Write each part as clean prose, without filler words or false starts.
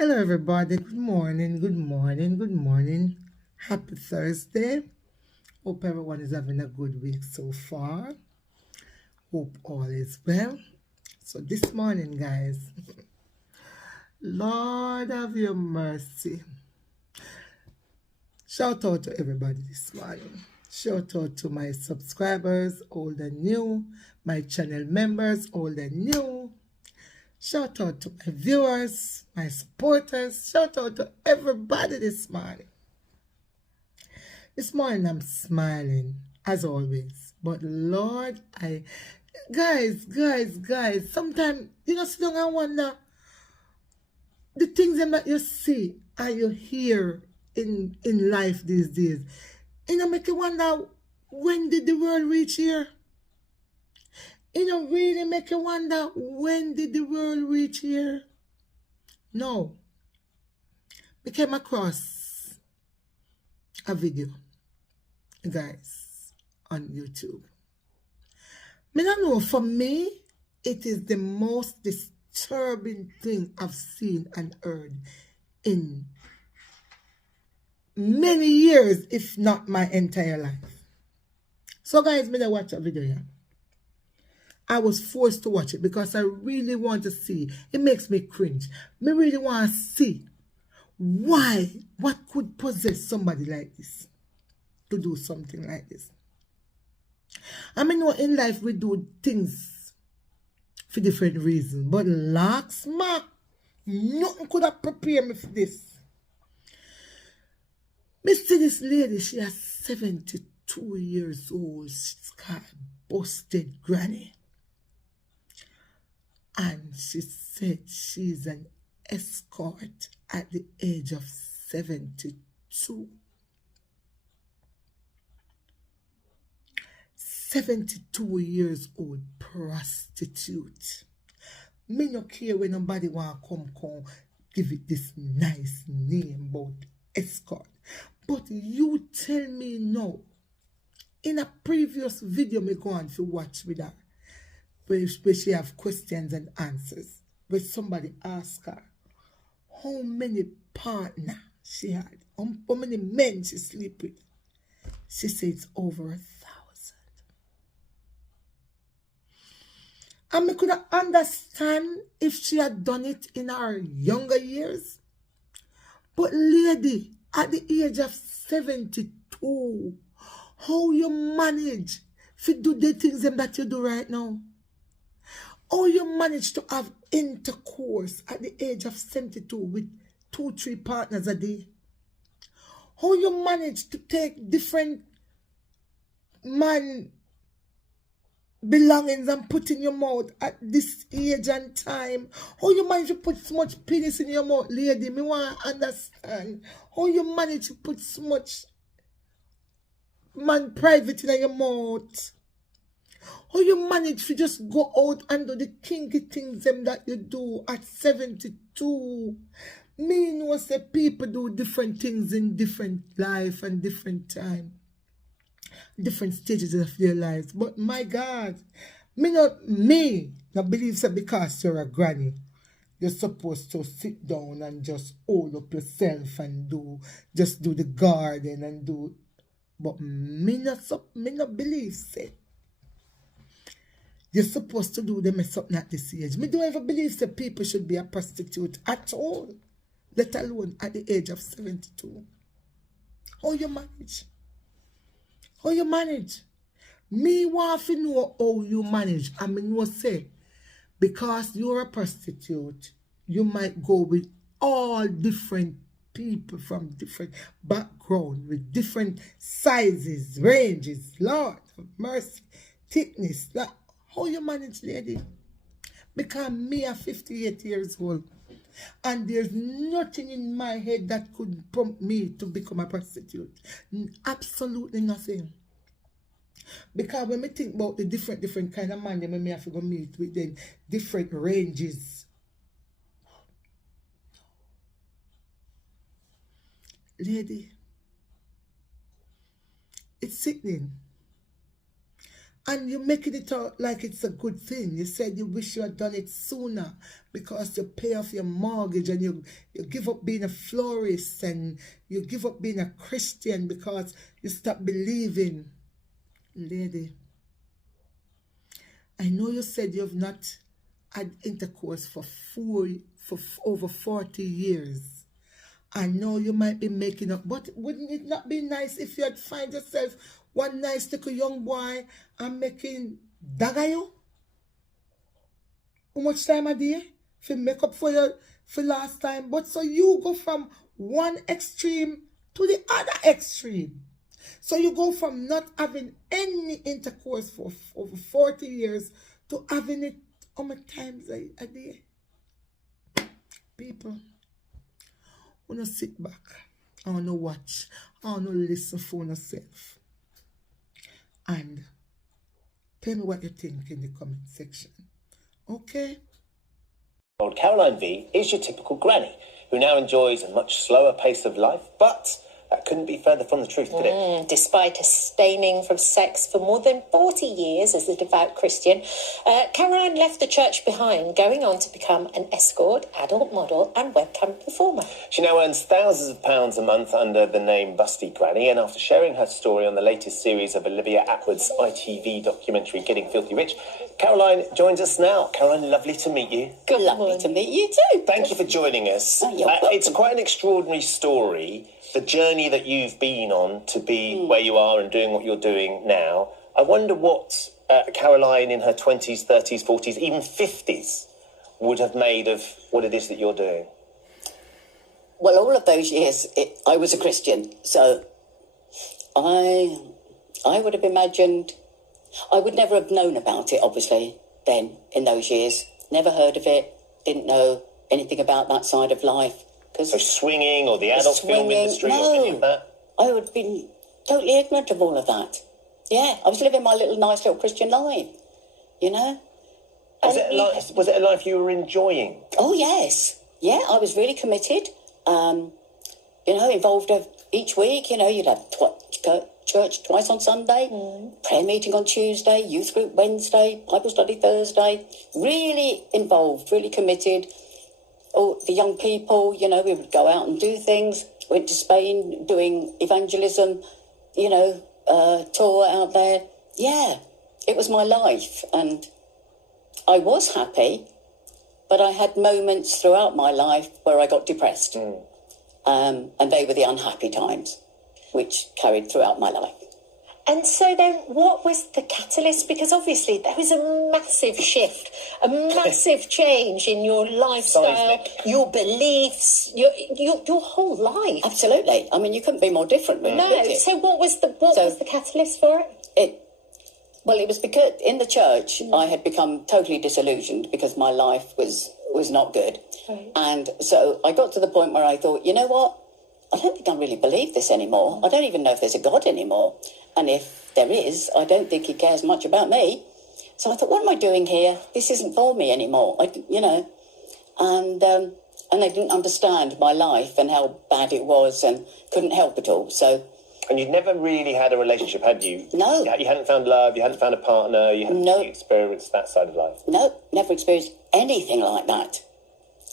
Hello, everybody. Good morning, good morning, good morning. Happy Thursday. Hope everyone is having a good week so far. Hope all is well. So, this morning, guys, Lord have your mercy. Shout out to everybody this morning. Shout out to my subscribers, old and new, my channel members, old and new. Shout out to my viewers, my supporters. Shout out to everybody this morning. This morning I'm smiling, as always. But Lord, guys, sometimes sit down and wonder the things that you see and you hear in life these days. Make you wonder, when did the world reach here? Really make you wonder, when did the world reach here? No. I came across a video, guys, on YouTube. I don't know, for me, it is the most disturbing thing I've seen and heard in many years, if not my entire life. So guys, I watch a video here. I was forced to watch it because I really want to see. It makes me cringe. I really want to see what could possess somebody like this to do something like this. I know in life we do things for different reasons, but locks, nothing could have prepared me for this. Me see this lady, she is 72 years old. She's got busted granny. And she said she's an escort at the age of 72. 72 years old prostitute. Me no care when nobody want to come give it this nice name about escort. But you tell me no. In a previous video me go on to watch with her, where she have questions and answers, where somebody ask her how many partners she had, how many men she sleep with. She said it's over 1,000. And I could understand if she had done it in her younger years. But lady, at the age of 72, how you manage to do the things that you do right now? How you manage to have intercourse at the age of 72 with 2-3 partners a day? How you manage to take different man belongings and put in your mouth at this age and time? How you manage to put so much penis in your mouth, lady? Me want to understand. How you manage to put so much man private in your mouth? How you manage to just go out and do the kinky things them that you do at 72? Me know say people do different things in different life and different time, different stages of their lives. But my God, me not believe that because you're a granny, you're supposed to sit down and just hold up yourself and do the garden and do. But me not believe say you're supposed to do them something at this age. Me don't ever believe that people should be a prostitute at all, let alone at the age of 72. How you manage? How you manage? Me want to know how you manage. I mean, you say, because you're a prostitute, you might go with all different people from different background, with different sizes, ranges. Lord have mercy, thickness. How you manage, lady? Because me are 58 years old, and there's nothing in my head that could prompt me to become a prostitute. Absolutely nothing. Because when we think about the different kind of man that we have to go meet with, them different ranges. Lady, it's sickening. And you're making it out like it's a good thing. You said you wish you had done it sooner because you pay off your mortgage and you give up being a florist and you give up being a Christian because you stop believing. Lady, I know you said you've not had intercourse for over 40 years. I know you might be making up, but wouldn't it not be nice if you had find yourself one nice little young boy and making dagger you? How much time a day? For make up for last time. But so you go from one extreme to the other extreme. So you go from not having any intercourse for over 40 years to having it how many times a day? People, I want to sit back. I want to watch. I want to listen for yourself. And tell me what you think in the comment section. Okay? Old Caroline V is your typical granny, who now enjoys a much slower pace of life, but that couldn't be further from the truth, could it? Despite abstaining from sex for more than 40 years as a devout Christian, Caroline left the church behind, going on to become an escort, adult model and webcam performer. She now earns thousands of pounds a month under the name Busty Granny, and after sharing her story on the latest series of Olivia Attwood's ITV documentary Getting Filthy Rich, Caroline joins us now. Caroline, lovely to meet you. Good Lovely to meet you too. Thank you for joining us. It's quite an extraordinary story, the journey that you've been on to be where you are and doing what you're doing now. I wonder what Caroline in her 20s, 30s, 40s, even 50s would have made of what it is that you're doing. Well, all of those years, I was a Christian, so I would have imagined, I would never have known about it, obviously, then, in those years. Never heard of it, didn't know anything about that side of life. So swinging or the adult film industry or any of that? I would have been totally ignorant of all of that. Yeah, I was living my nice little Christian life, you know. Was it a life you were enjoying? Oh, yes. Yeah, I was really committed. You know, involved each week, you know, you'd have church twice on Sunday, prayer meeting on Tuesday, youth group Wednesday, Bible study Thursday. Really involved, really committed. Oh, the young people, you know, we would go out and do things. Went to Spain doing evangelism, you know, tour out there. Yeah, it was my life. And I was happy, but I had moments throughout my life where I got depressed. And they were the unhappy times, which carried throughout my life. And so then what was the catalyst? Because obviously there was a massive shift, a massive change in your lifestyle, your beliefs, your whole life. Absolutely. I mean, you couldn't be more different, really. No. So what was the catalyst for it? Well, it was because in the church I had become totally disillusioned because my life was not good. Right. And so I got to the point where I thought, you know what? I don't think I really believe this anymore. I don't even know if there's a God anymore. And if there is, I don't think he cares much about me. So I thought, what am I doing here? This isn't for me anymore, you know. And I didn't understand my life and how bad it was and couldn't help at all. So. And you'd never really had a relationship, had you? No. You hadn't found love, you hadn't found a partner, you hadn't experienced that side of life? No, never experienced anything like that.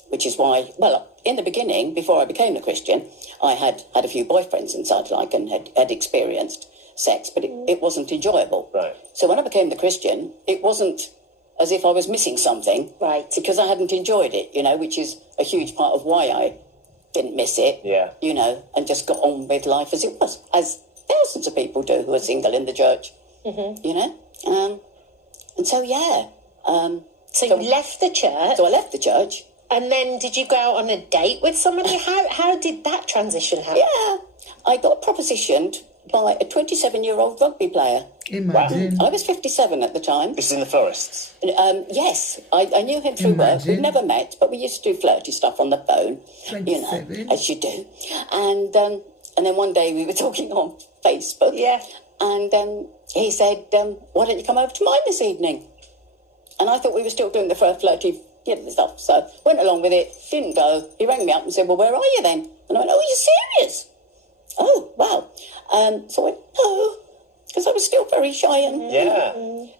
Which is why, well, in the beginning, before I became a Christian, I had a few boyfriends and such like and had experienced sex, but it wasn't enjoyable. Right. So when I became the Christian, it wasn't as if I was missing something. Right. Because I hadn't enjoyed it, you know, which is a huge part of why I didn't miss it. Yeah. You know, and just got on with life as it was, as thousands of people do who are single in the church. You know? And so, yeah. So you left the church? So I left the church. And then did you go out on a date with somebody? How did that transition happen? Yeah, I got propositioned by a 27-year-old rugby player. Imagine. I was 57 at the time. This is in the florists? Yes, I knew him through work. We'd never met, but we used to do flirty stuff on the phone. 27. You know, as you do. And then one day we were talking on Facebook. Yeah. And he said, why don't you come over to mine this evening? And I thought we were still doing the flirty stuff. So went along with it, didn't go. He rang me up and said, well, where are you then? And I went, oh, you're serious? Oh, wow. So I went, no. because I was still very shy and Yeah.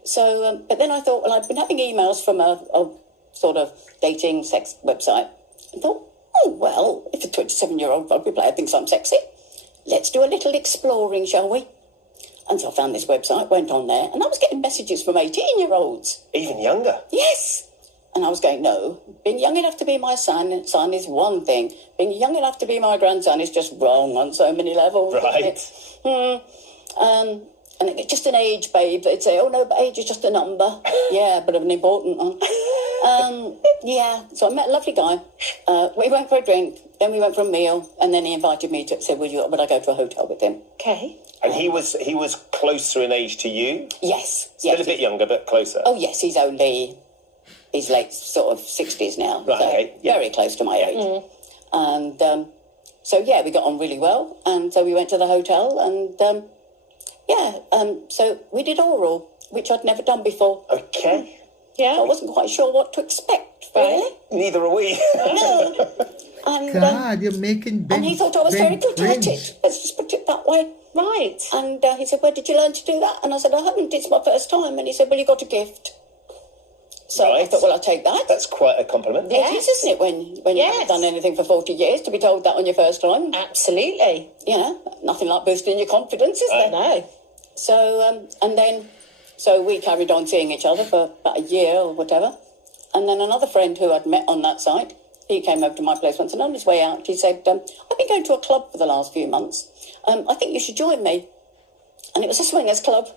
So, but then I thought, well, I'd been having emails from a sort of dating sex website. I thought, oh, well, if a 27-year-old rugby player thinks I'm sexy, let's do a little exploring, shall we? And so I found this website, went on there, and I was getting messages from 18-year-olds. Even younger. Yes. And I was going, no, being young enough to be my son is one thing. Being young enough to be my grandson is just wrong on so many levels. Right. And it's just an age, babe. They'd say, oh, no, but age is just a number. Yeah, but an important one. Yeah, so I met a lovely guy. We went for a drink, then we went for a meal, and then he invited me to say, would I go to a hotel with him? Okay. And he was closer in age to you? Yes. Still a bit younger, but closer? Oh, yes, he's late sort of 60s now. Right, so okay. Yeah. Very close to my age. And so, yeah, we got on really well. And so we went to the hotel and, so we did oral, which I'd never done before. Okay. Yeah. I wasn't quite sure what to expect, really. Neither are we. No. And, God, you're making Ben. and he thought I was very good at cringe. it. Let's just put it that way. Right. And he said, where did you learn to do that? And I said, I haven't. It's my first time. And he said, well, you got a gift. So I Right. thought, well, I'll take that. That's quite a compliment. It is, isn't it, when you haven't done anything for 40 years, to be told that on your first time? Absolutely. You know, nothing like boosting your confidence, is there? No. So, so we carried on seeing each other for about a year or whatever. And then another friend who I'd met on that site, he came over to my place once, and on his way out, he said, I've been going to a club for the last few months. I think you should join me. And it was a swingers club.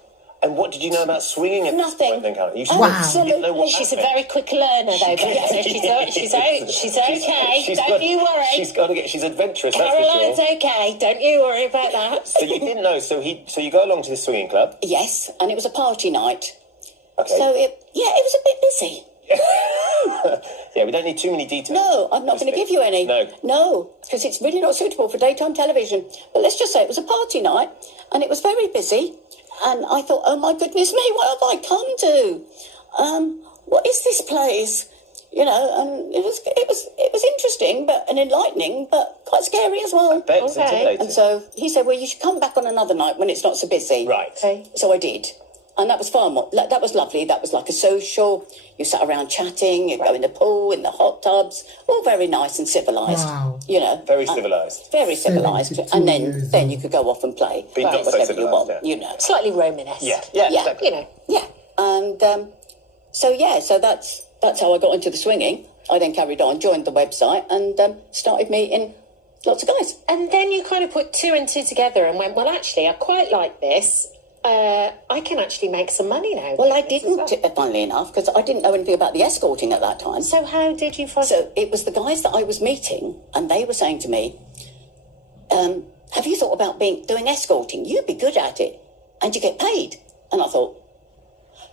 And what did you know about swinging at Nothing. this point, then, Karen? Absolutely. You didn't know what She's that a meant. very quick learner, though. She's okay. Don't you worry. She's adventurous, that's for Caroline's sure. okay. Don't you worry about that. So you didn't know, so you go along to this swinging club. Yes, and it was a party night. Okay. So, it was a bit busy. Yeah, we don't need too many details. No, I'm not going to give you any. No. Because it's really not suitable for daytime television. But let's just say it was a party night, and it was very busy. And I thought, oh my goodness me, what have I come to? What is this place? You know, and it was interesting, and enlightening, but quite scary as well. I bet it's intimidating. And so he said, well, you should come back on another night when it's not so busy. Right. Okay. So I did. And that was far more, that was lovely. That was like a social. You sat around chatting, you go in the pool, in the hot tubs, all very nice and civilised. Wow. You know. Very civilised. Very civilised. 72 And years then old. you could go off and play. But not so whatever you want, civilised, yeah. you know. Slightly Romanesque. Yeah, exactly. You know. Yeah. And so that's how I got into the swinging. I then carried on, joined the website, and started meeting lots of guys. And then you kind of put two and two together and went, well, actually, I quite like this. I can actually make some money now. Well, I didn't, funnily enough, because I didn't know anything about the escorting at that time. So how did you find... So it was the guys that I was meeting, and they were saying to me, have you thought about doing escorting? You'd be good at it, and you get paid. And I thought,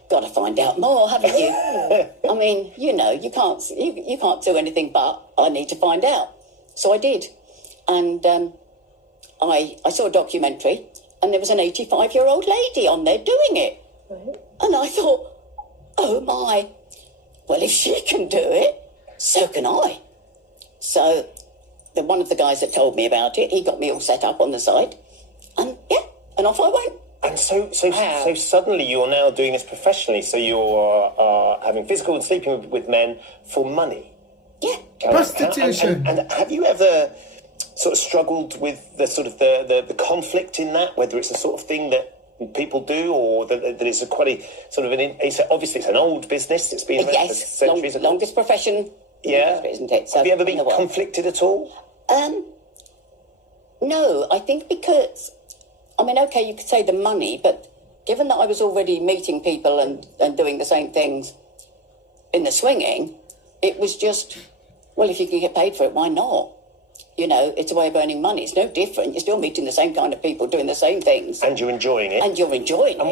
got to find out more, haven't you? I mean, you know, you can't do anything but I need to find out. So I did. And I saw a documentary, and there was an 85-year-old lady on there doing it. Right. And I thought, oh my, well, if she can do it, so can I. So one of the guys that told me about it, he got me all set up on the site. And and off I went. And so suddenly you're now doing this professionally. So you're having physical and sleeping with men for money. Yeah. Prostitution. And have you ever sort of struggled with the sort of the conflict in that, whether it's the sort of thing that people do, or that it's a quite a sort of obviously it's an old business. It's been around for centuries. Longest profession. Yeah, isn't it? So, have you ever been conflicted at all? No, I think because, I mean, okay, you could say the money, but given that I was already meeting people and doing the same things in the swinging, it was just, well, if you can get paid for it, why not? You know, it's a way of earning money. It's no different. You're still meeting the same kind of people doing the same things. And you're enjoying it. And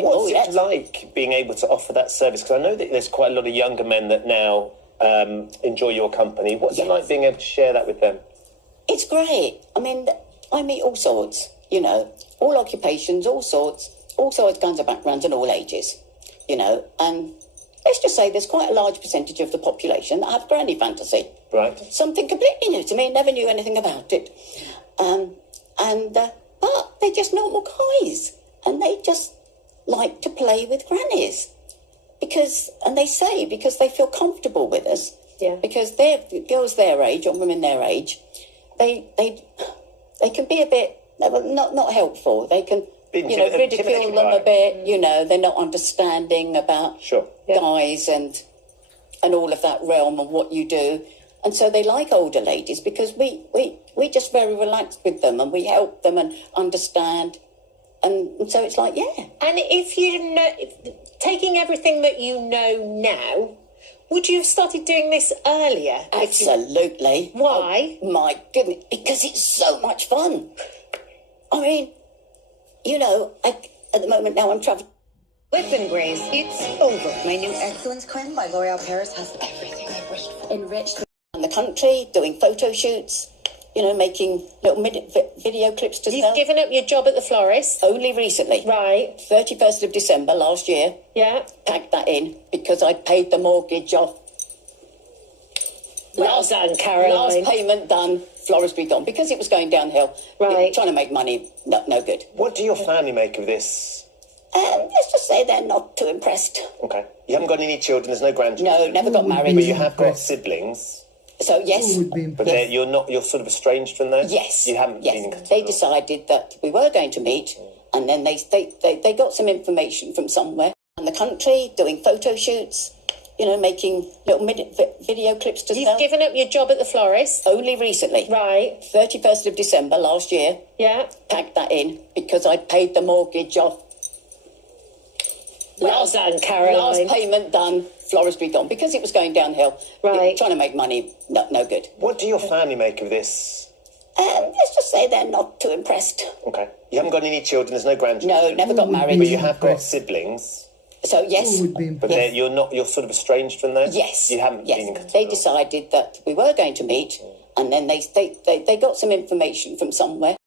what's it like being able to offer that service? Because I know that there's quite a lot of younger men that now enjoy your company. What's it like being able to share that with them? It's great. I mean, I meet all sorts, you know, all occupations, all sorts kinds of backgrounds and all ages, you know. And let's just say there's quite a large percentage of the population that have granny fantasy. Right. Something completely new to me, never knew anything about it. But they're just normal guys. And they just like to play with grannies because they feel comfortable with us. Yeah. Because they're girls their age or women their age, they can be a bit not helpful. They can ridicule them a bit. You know, they're not understanding about guys and all of that realm and what you do. And so they like older ladies because we just very relaxed with them and we help them and understand. And so it's like, yeah. And if you know, taking everything that you know now, would you have started doing this earlier? Absolutely. Why? Oh, my goodness, because it's so much fun. I mean, you know, at the moment now I'm traveling. Listen, Grace, it's over. My new Excellence Cream by L'Oreal Paris has everything I wished for. Enriched in the country, doing photo shoots, you know, making little video clips to You've sell. given up your job at the florist? Only recently. Right. 31st of December last year. Yeah. Packed that in because I paid the mortgage off. Well done, Caroline. Last payment done, florist be gone because it was going downhill. Right. Trying to make money, no good. What do your family make of this? Let's just say they're not too impressed. Okay. You haven't got any children, there's no grandchildren? No, never got married. But you have got siblings? So, yes. But you're sort of estranged from those? Yes. You haven't been in Yes. contact? They decided that we were going to meet, and then they got some information from somewhere in the country, doing photo shoots, you know, making little video clips to sell. You've given up your job at the florist? Only recently. Right. 31st of December last year. Yeah. Packed that in because I paid the mortgage off. Well done, Caroline. Last payment done, florist be gone because it was going downhill. Right. Trying to make money, no good. What do your family make of this? Let's just say they're not too impressed. Okay. You haven't got any children, there's no grandchildren? No, never got married. But you have got siblings? So, yes. But you're sort of estranged from those? Yes. You haven't yes. been in contact? They decided that we were going to meet, and then they got some information from somewhere.